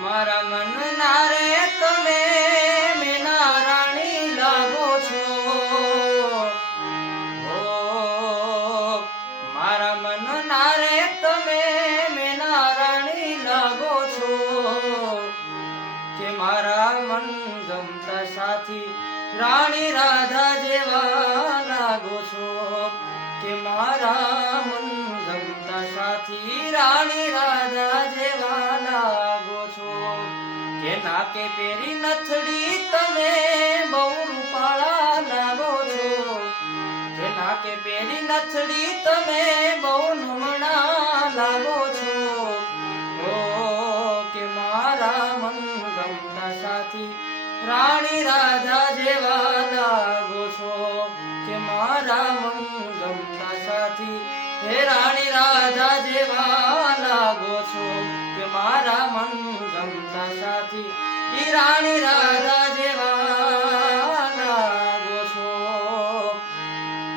મારા મનના રે તમે મેના રાણી લાગો છો. ઓ મારા મનના રે તમે મેના રાણી લાગો છો. કે મારા મન ગમતા સાથી રાણી રાધા જેવા લાગો છો. કે મારા મન ગમતા સાથી રાણી રાધા જેવા લાગો છો. કે નાકે પેરી નથડી તમે બહુ રૂપાળા લાગો છો. કે નાકે પેરી નથડી તમે બહુ નમણા લાગો છો. ઓ કે મારા મન ગમતા સાથી રાણી રાધા જેવા લાગો છો. કે મારા મન ગમતા સાથી હે રાણી રાધા જેવા લાગો છો. કે મારા મન ગમતા સાથી રાણી રાધા